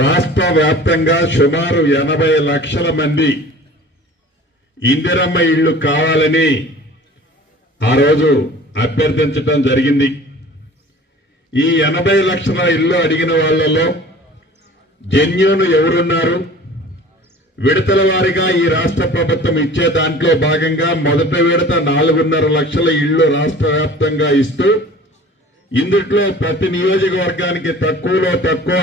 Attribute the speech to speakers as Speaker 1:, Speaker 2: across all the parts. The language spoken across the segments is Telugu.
Speaker 1: రాష్ట్ర వ్యాప్తంగా సుమారు ఎనభై లక్షల మంది ఇందిరమ్మ ఇళ్ళు కావాలని ఆ రోజు అభ్యర్థించటం జరిగింది. ఈ ఎనభై లక్షల ఇల్లు అడిగిన వాళ్ళలో జన్యును ఎవరున్నారు? విడతల వారీగా ఈ రాష్ట్ర ప్రభుత్వం ఇచ్చే దాంట్లో భాగంగా మొదటి విడత నాలుగున్నర లక్షల ఇళ్ళు రాష్ట్ర వ్యాప్తంగా ఇస్తూ ఇందుట్లో ప్రతి నియోజకవర్గానికి తక్కువలో తక్కువ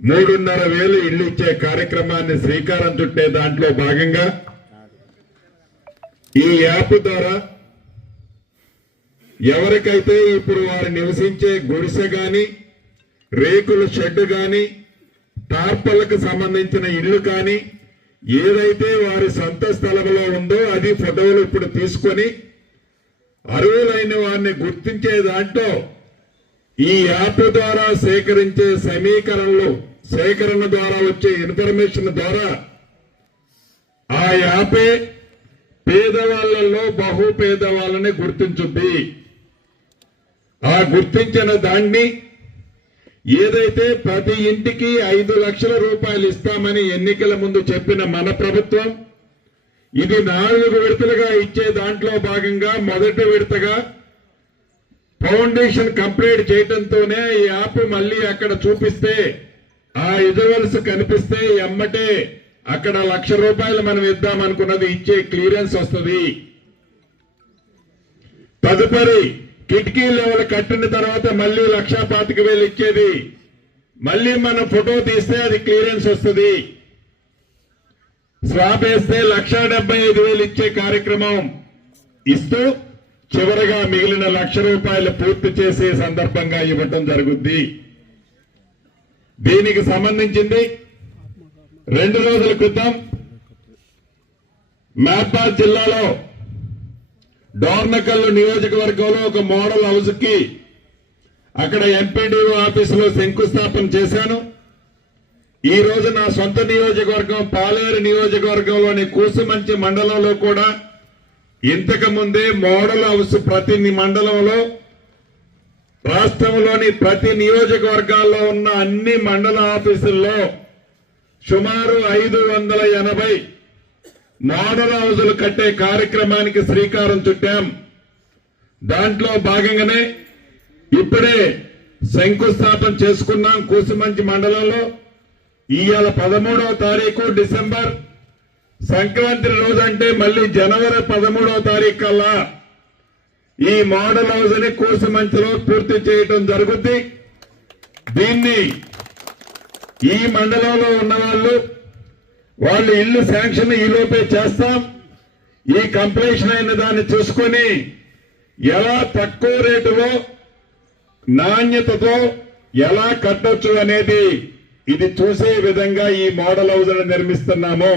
Speaker 1: మూడున్నర వేలు ఇల్లు ఇచ్చే కార్యక్రమాన్ని శ్రీకారం చుట్టే దాంట్లో భాగంగా ఈ యాప్ ద్వారా ఎవరికైతే ఇప్పుడు వారు నివసించే గుడిసె గాని రేకుల షెడ్ గాని టార్పలకు సంబంధించిన ఇల్లు కానీ ఏదైతే వారి సొంత స్థలంలో ఉందో అది ఫోటోలు ఇప్పుడు తీసుకొని అర్హులైన వారిని గుర్తించే దాంట్లో ఈ యాప్ ద్వారా సేకరించే సమీకరణలు సేకరణ ద్వారా వచ్చే ఇన్ఫర్మేషన్ ద్వారా ఆ యాపే పేదవాళ్ళలో బహు పేదవాళ్ళని గుర్తించుద్ది. ఆ గుర్తించిన దాన్ని ఏదైతే ప్రతి ఇంటికి ఐదు లక్షల రూపాయలు ఇస్తామని ఎన్నికల ముందు చెప్పిన మన ప్రభుత్వం ఇది నాలుగు విడతలుగా ఇచ్చే దాంట్లో భాగంగా మొదటి విడతగా ఫౌండేషన్ కంప్లీట్ చేయడంతోనే ఈ యాప్ మళ్ళీ అక్కడ చూపిస్తే ఆ ఇజవల్స్ కనిపిస్తే ఎమ్మటే అక్కడ లక్ష రూపాయలు మనం ఇద్దాం అనుకున్నది ఇచ్చే క్లియరెన్స్ వస్తుంది. తదుపరి కిటికీ లెవెల్ కట్టిన తర్వాత మళ్ళీ లక్షా పాతిక వేలు ఇచ్చేది. మళ్ళీ మనం ఫోటో తీస్తే అది క్లియరెన్స్ వస్తుంది. స్వాప్ వేస్తే లక్షా డెబ్బై ఐదు వేలు ఇచ్చే కార్యక్రమం ఇస్తూ చివరగా మిగిలిన లక్ష రూపాయలు పూర్తి చేసే సందర్భంగా ఇవ్వటం జరుగుద్ది. దీనికి సంబంధించింది రెండు రోజుల క్రితం మహబాద్ జిల్లాలో డోర్నకల్లు నియోజకవర్గంలో ఒక మోడల్ హౌస్కి అక్కడ ఎంపీడీఓ ఆఫీసులో శంకుస్థాపన చేశాను. ఈ రోజు నా సొంత నియోజకవర్గం పాలేరు నియోజకవర్గంలోని కూసుమంచి మండలంలో కూడా ఇంతకు ముందే మోడల్ హౌస్ ప్రతి మండలంలో రాష్ట్రంలోని ప్రతి నియోజకవర్గాల్లో ఉన్న అన్ని మండల ఆఫీసుల్లో సుమారు ఐదు వందల ఎనభై మోడల్ హౌజులు కట్టే కార్యక్రమానికి శ్రీకారం చుట్టాం. దాంట్లో భాగంగానే ఇప్పుడే శంకుస్థాపన చేసుకున్నాం కూసుమంచి మండలంలో. ఇవాళ పదమూడవ తారీఖు డిసెంబర్ సంక్రాంతి రోజు అంటే మళ్ళీ జనవరి పదమూడవ తారీఖు కల్లా ఈ మోడల్ హౌస్ని కూసుమంచిలో పూర్తి చేయటం జరుగుద్ది. దీన్ని ఈ మండలంలో ఉన్న వాళ్ళు వాళ్ళ ఇల్లు శాంక్షన్ ఈలోపే చేస్తాం. ఈ కంప్లీషన్ అయిన దాన్ని చూసుకొని ఎలా తక్కువ రేటులో నాణ్యతతో ఎలా కట్టొచ్చు అనేది ఇది చూసే విధంగా ఈ మోడల్ హౌస్ నిర్మిస్తున్నాము.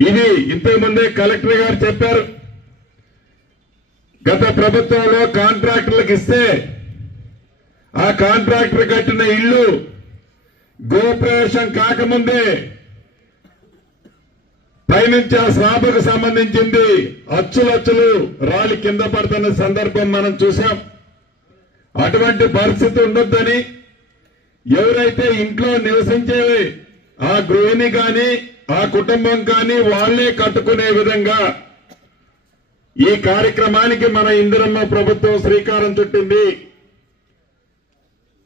Speaker 1: ఇది ఇంతకు ముందే కలెక్టర్ గారు చెప్పారు. గత ప్రభుత్వంలో కాంట్రాక్టర్లకు ఇస్తే ఆ కాంట్రాక్టర్ కట్టిన ఇల్లు గోప్రవేశం కాకముందే పైనుంచి ఆ స్లాబ్కు సంబంధించింది అచ్చులచ్చులు రాలి కింద పడుతున్న సందర్భం మనం చూసాం అటువంటి పరిస్థితి ఉండొద్దని ఎవరైతే ఇంట్లో నివసించే ఆ గృహిణి కానీ ఆ కుటుంబం కానీ వాళ్ళే కట్టుకునే విధంగా ఈ కార్యక్రమానికి మన ఇందిరమ్మ ప్రభుత్వం శ్రీకారం చుట్టింది.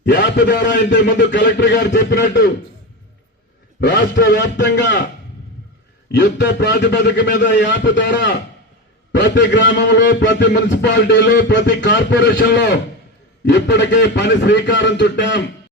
Speaker 1: యాప్ ద్వారా ఇంతకు ముందు కలెక్టర్ గారు చెప్పినట్టు రాష్ట్ర వ్యాప్తంగా యుద్ధ ప్రాతిపదిక మీద యాప్ ద్వారా ప్రతి గ్రామంలో ప్రతి మున్సిపాలిటీలో ప్రతి కార్పొరేషన్లో ఇప్పటికే పని శ్రీకారం చుట్టాం.